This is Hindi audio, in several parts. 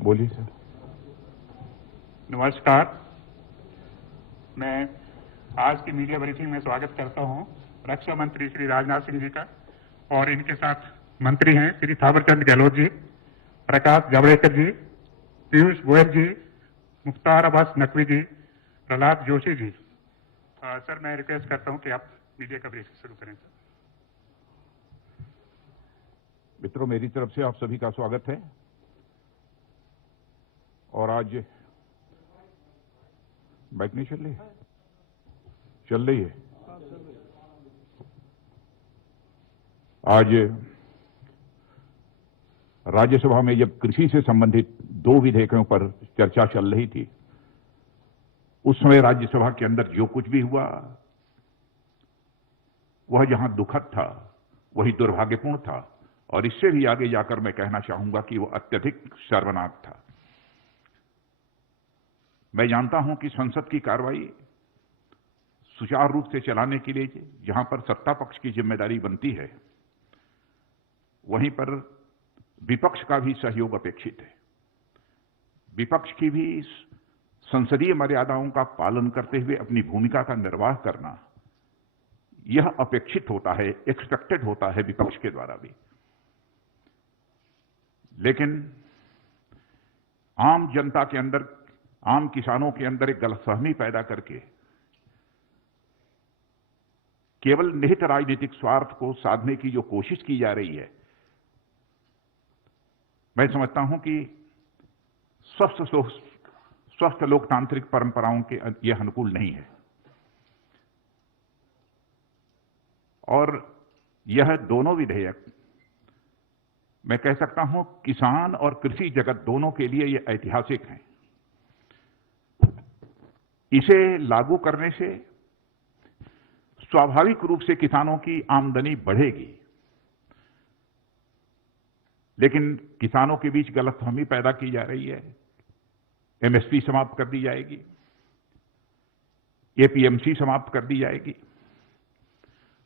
बोलिए सर। नमस्कार। मैं आज की मीडिया ब्रीफिंग में स्वागत करता हूं रक्षा मंत्री श्री राजनाथ सिंह जी का, और इनके साथ मंत्री हैं श्री थावरचंद गहलोत जी, प्रकाश जावड़ेकर जी, पीयूष गोयल जी, मुख्तार अब्बास नकवी जी, प्रहलाद जोशी जी। सर, मैं रिक्वेस्ट करता हूं कि आप मीडिया का ब्रीफिंग शुरू करें। सर, मित्रों, मेरी तरफ से आप सभी का स्वागत है। और आज बाइक नहीं चल रही है? चल रही है। आज राज्यसभा में जब कृषि से संबंधित 2 विधेयकों पर चर्चा चल रही थी, उस समय राज्यसभा के अंदर जो कुछ भी हुआ वह जहां दुखद था वही दुर्भाग्यपूर्ण था, और इससे भी आगे जाकर मैं कहना चाहूंगा कि वह अत्यधिक शर्मनाक था। मैं जानता हूं कि संसद की कार्रवाई सुचारू रूप से चलाने के लिए जहां पर सत्ता पक्ष की जिम्मेदारी बनती है, वहीं पर विपक्ष का भी सहयोग अपेक्षित है। विपक्ष की भी संसदीय मर्यादाओं का पालन करते हुए अपनी भूमिका का निर्वाह करना यह अपेक्षित होता है, एक्सपेक्टेड होता है विपक्ष के द्वारा भी। लेकिन आम जनता के अंदर, आम किसानों के अंदर एक गलतफहमी पैदा करके केवल निहित राजनीतिक स्वार्थ को साधने की जो कोशिश की जा रही है, मैं समझता हूं कि स्वस्थ लोकतांत्रिक परंपराओं के यह अनुकूल नहीं है। और यह दोनों विधेयक, मैं कह सकता हूं, किसान और कृषि जगत दोनों के लिए यह ऐतिहासिक हैं। इसे लागू करने से स्वाभाविक रूप से किसानों की आमदनी बढ़ेगी, लेकिन किसानों के बीच गलतफहमी पैदा की जा रही है। एमएसपी समाप्त कर दी जाएगी, एपीएमसी समाप्त कर दी जाएगी।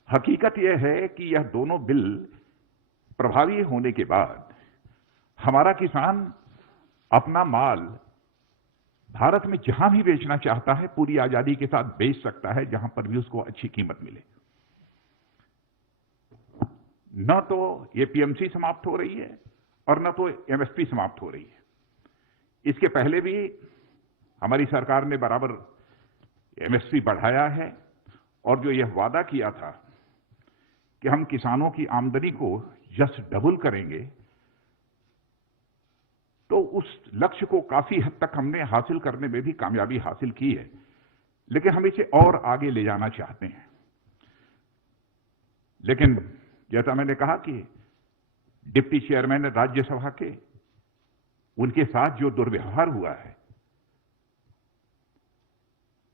हकीकत यह है कि यह दोनों बिल प्रभावी होने के बाद हमारा किसान अपना माल भारत में जहां भी बेचना चाहता है पूरी आजादी के साथ बेच सकता है, जहां पर भी उसको अच्छी कीमत मिले। न तो एपीएमसी समाप्त हो रही है और न तो एमएसपी समाप्त हो रही है। इसके पहले भी हमारी सरकार ने बराबर एमएसपी बढ़ाया है, और जो यह वादा किया था कि हम किसानों की आमदनी को जस्ट डबल करेंगे, तो उस लक्ष्य को काफी हद तक हमने हासिल करने में भी कामयाबी हासिल की है। लेकिन हम इसे और आगे ले जाना चाहते हैं। लेकिन जैसा मैंने कहा कि डिप्टी चेयरमैन राज्यसभा के, उनके साथ जो दुर्व्यवहार हुआ है,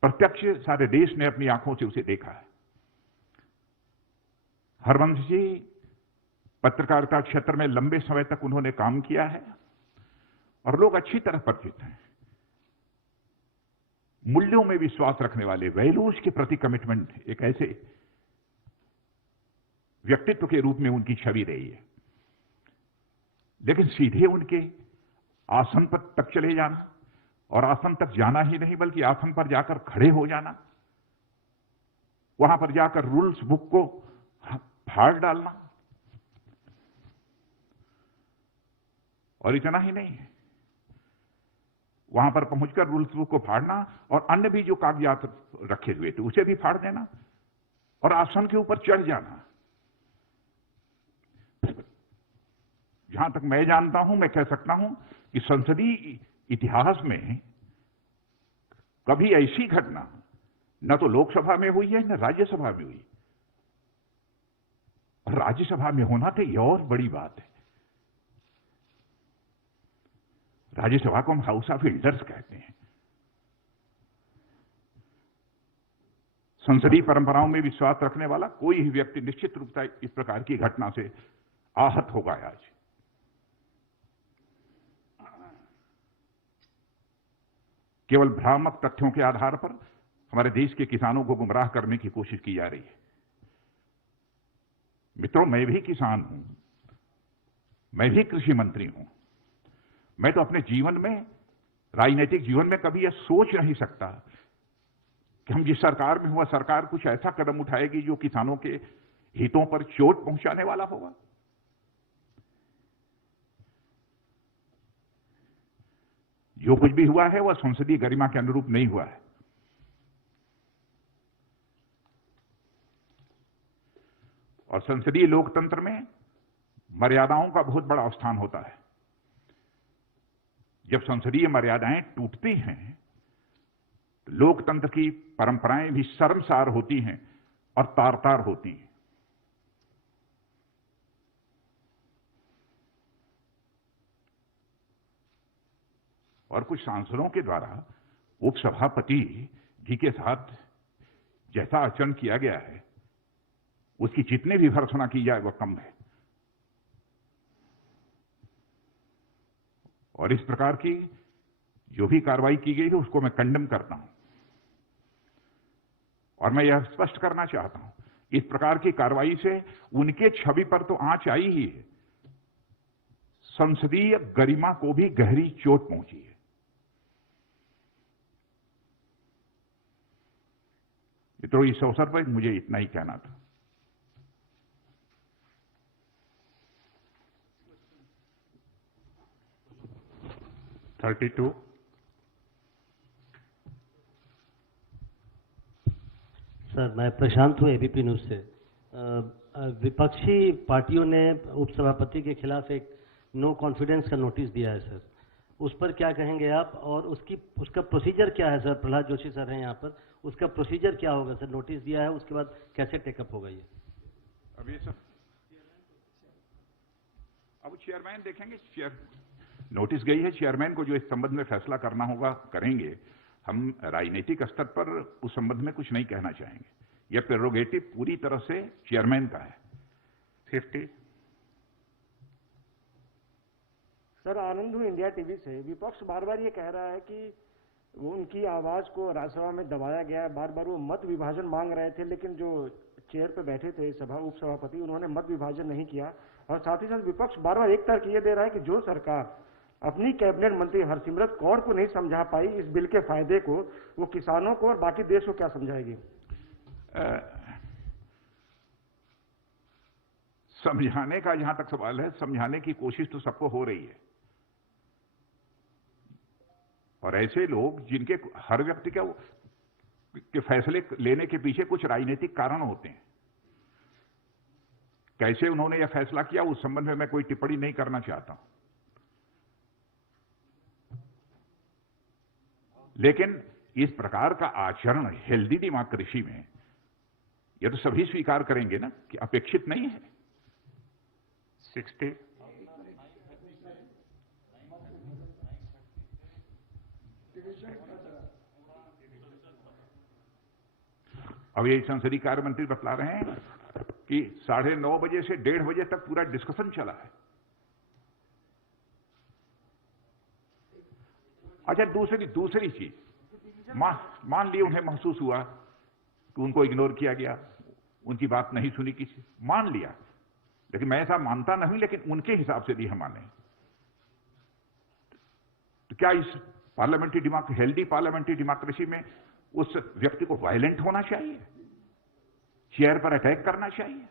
प्रत्यक्ष सारे देश ने अपनी आंखों से उसे देखा है। हरवंश जी पत्रकारिता क्षेत्र में लंबे समय तक उन्होंने काम किया है और लोग अच्छी तरह परिचित हैं। मूल्यों में विश्वास रखने वाले, वैल्यूज के प्रति कमिटमेंट, एक ऐसे व्यक्तित्व के रूप में उनकी छवि रही है। लेकिन सीधे उनके आसन पर तक चले जाना, और आसन तक जाना ही नहीं बल्कि आसन पर जाकर खड़े हो जाना, वहां पर जाकर रूल्स बुक को फाड़ डालना, और इतना ही नहीं, वहां पर पहुंचकर रूल्स बुक को फाड़ना और अन्य भी जो कागजात रखे हुए थे उसे भी फाड़ देना और आसन के ऊपर चढ़ जाना। जहां तक मैं जानता हूं, मैं कह सकता हूं कि संसदीय इतिहास में कभी ऐसी घटना न तो लोकसभा में हुई है न राज्यसभा में हुई। और राज्यसभा में होना तो यह और बड़ी बात है। राज्यसभा को हम हाउस ऑफ एल्डर्स कहते हैं। संसदीय परंपराओं में विश्वास रखने वाला कोई भी व्यक्ति निश्चित रूप से इस प्रकार की घटना से आहत होगा। आज केवल भ्रामक तथ्यों के आधार पर हमारे देश के किसानों को गुमराह करने की कोशिश की जा रही है। मित्रों, मैं भी किसान हूं मैं भी कृषि मंत्री हूं। मैं तो अपने जीवन में, राजनीतिक जीवन में कभी यह सोच नहीं सकता कि हम जिस सरकार में हुआ, सरकार कुछ ऐसा कदम उठाएगी जो किसानों के हितों पर चोट पहुंचाने वाला होगा। जो कुछ भी हुआ है वह संसदीय गरिमा के अनुरूप नहीं हुआ है। और संसदीय लोकतंत्र में मर्यादाओं का बहुत बड़ा स्थान होता है। जब संसदीय मर्यादाएं टूटती हैं तो लोकतंत्र की परंपराएं भी शर्मसार होती हैं और तार-तार होती हैं। और कुछ सांसदों के द्वारा उपसभापति जी के साथ जैसा आचरण किया गया है, उसकी जितनी भी भर्त्सना की जाए वह कम है। और इस प्रकार की जो भी कार्रवाई की गई है उसको मैं कंडेम करता हूं। और मैं यह स्पष्ट करना चाहता हूं, इस प्रकार की कार्रवाई से उनके छवि पर तो आंच आई ही है, संसदीय गरिमा को भी गहरी चोट पहुंची है। तो इस अवसर पर मुझे इतना ही कहना था। सर, मैं प्रशांत हूँ एबीपी न्यूज से। विपक्षी पार्टियों ने उपसभापति के खिलाफ एक नो कॉन्फिडेंस का नोटिस दिया है सर, उस पर क्या कहेंगे आप? और उसका प्रोसीजर क्या है सर? प्रहलाद जोशी सर हैं यहाँ पर, उसका प्रोसीजर क्या होगा सर? नोटिस दिया है, उसके बाद कैसे टेकअप होगा ये? अब ये सब अब चेयरमैन देखेंगे। नोटिस गई है, चेयरमैन को जो इस संबंध में फैसला करना होगा करेंगे। हम राजनीतिक स्तर पर उस संबंध में कुछ नहीं कहना चाहेंगे। यह प्रेरोगेटिव पूरी तरह से चेयरमैन का है। 50। सर, आनंद हूं इंडिया टीवी से। विपक्ष बार बार ये कह रहा है कि वो उनकी आवाज को राज्यसभा में दबाया गया है। बार बार वो मत विभाजन मांग रहे थे, लेकिन जो चेयर पे बैठे थे उपसभापति, उन्होंने मत विभाजन नहीं किया। और साथ ही साथ विपक्ष बार बार एक तर्क ये दे रहा है कि जो सरकार अपनी कैबिनेट मंत्री हरसिमरत कौर को नहीं समझा पाई इस बिल के फायदे को, वो किसानों को और बाकी देश को क्या समझाएगी? समझाने का जहां तक सवाल है, समझाने की कोशिश तो सबको हो रही है। और ऐसे लोग जिनके हर व्यक्ति के फैसले लेने के पीछे कुछ राजनीतिक कारण होते हैं। कैसे उन्होंने यह फैसला किया उस संबंध में मैं कोई टिप्पणी नहीं करना चाहता हूं। लेकिन इस प्रकार का आचरण हेल्दी डेमोक्रेसी में यह तो सभी स्वीकार करेंगे ना कि अपेक्षित नहीं है। 60। अब ये संसदीय कार्य मंत्री बतला रहे हैं कि 9:30 बजे से 1:30 बजे तक पूरा डिस्कशन चला है। अच्छा, दूसरी चीज, मान लिया उन्हें महसूस हुआ कि उनको इग्नोर किया गया, उनकी बात नहीं सुनी किसी, मान लिया। लेकिन मैं ऐसा मानता नहीं, लेकिन उनके हिसाब से भी हम माने। तो क्या इस हेल्दी पार्लियामेंट्री डेमोक्रेसी में उस व्यक्ति को वायलेंट होना चाहिए, चेयर पर अटैक करना चाहिए,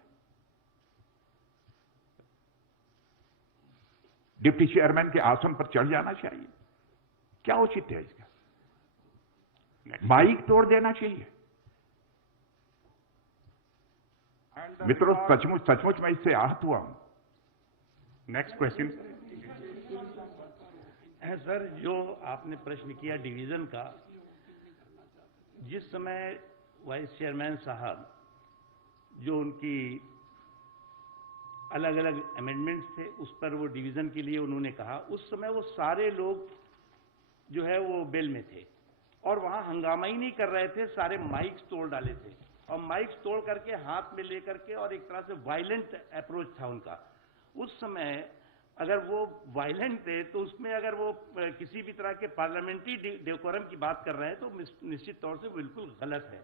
डिप्टी चेयरमैन के आसन पर चढ़ जाना चाहिए? क्या औचित्य है इसका? माइक तोड़ देना चाहिए? मित्रों, सचमुच मैं इससे आहत हुआ हूं। नेक्स्ट क्वेश्चन है सर, जो आपने प्रश्न किया डिवीजन का, जिस समय वाइस चेयरमैन साहब जो उनकी अलग अलग अमेंडमेंट्स थे उस पर वो डिवीजन के लिए उन्होंने कहा, उस समय वो सारे लोग जो है वो बेल में थे और वहां हंगामा ही नहीं कर रहे थे, सारे माइक्स तोड़ डाले थे और माइक्स तोड़ करके हाथ में लेकर के, और एक तरह से वायलेंट अप्रोच था उनका। उस समय अगर वो वायलेंट थे तो उसमें अगर वो किसी भी तरह के पार्लियामेंट्री डेकोरम की बात कर रहे हैं तो निश्चित तौर से बिल्कुल गलत है।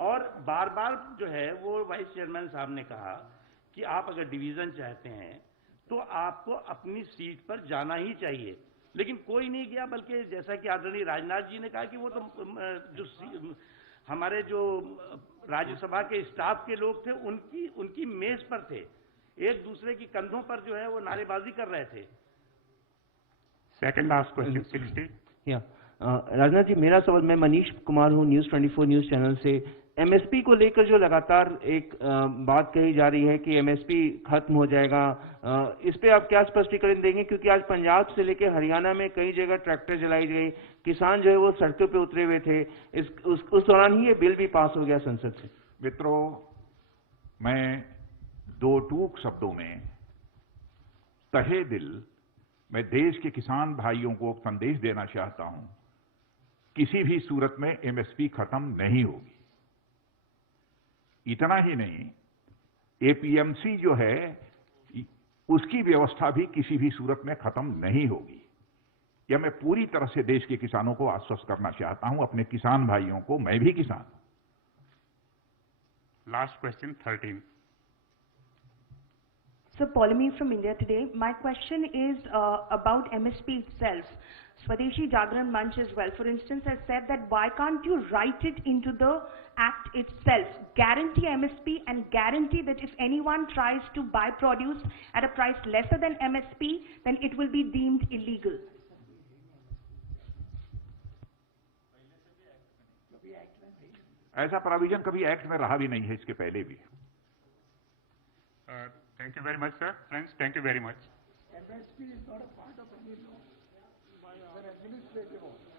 और बार बार जो है वो वाइस चेयरमैन साहब ने कहा कि आप अगर डिवीजन चाहते हैं तो आपको अपनी सीट पर जाना ही चाहिए। लेकिन कोई नहीं गया, बल्कि जैसा कि आदरणीय राजनाथ जी ने कहा कि वो तो हमारे जो राज्यसभा के स्टाफ के लोग थे उनकी मेज पर थे, एक दूसरे की कंधों पर जो है वो नारेबाजी कर रहे थे। Second last question, 60. Rajnath ji, मेरा सवाल, मैं मनीष कुमार हूँ, न्यूज़ 24 न्यूज़ चैनल से। एमएसपी को लेकर जो लगातार एक बात कही जा रही है कि एमएसपी खत्म हो जाएगा, इस पे आप क्या स्पष्टीकरण देंगे? क्योंकि आज पंजाब से लेकर हरियाणा में कई जगह ट्रैक्टर जलाई गई, किसान जो है वो सड़कों पे उतरे हुए थे। उस दौरान ही ये बिल भी पास हो गया संसद से। मित्रों, मैं दो टूक शब्दों में तहे दिल मैं देश के किसान भाइयों को संदेश देना चाहता हूं, किसी भी सूरत में एमएसपी खत्म नहीं होगी। इतना ही नहीं, एपीएमसी जो है उसकी व्यवस्था भी किसी भी सूरत में खत्म नहीं होगी। यह मैं पूरी तरह से देश के किसानों को आश्वस्त करना चाहता हूं, अपने किसान भाइयों को। मैं भी किसान हूं। Last question, 13. So, Polemy from India Today. My question is about MSP itself. Swadeshi Jagran Manch as well, for instance, has said that why can't you write it into the act itself, guarantee MSP and guarantee that if anyone tries to buy produce at a price lesser than MSP, then it will be deemed illegal. ऐसा प्रोविजन कभी एक्ट में रहा भी नहीं है, इसके पहले भी। Thank you very much, sir. Friends, thank you very much. MSP is not a part of any law. It's an administrative order.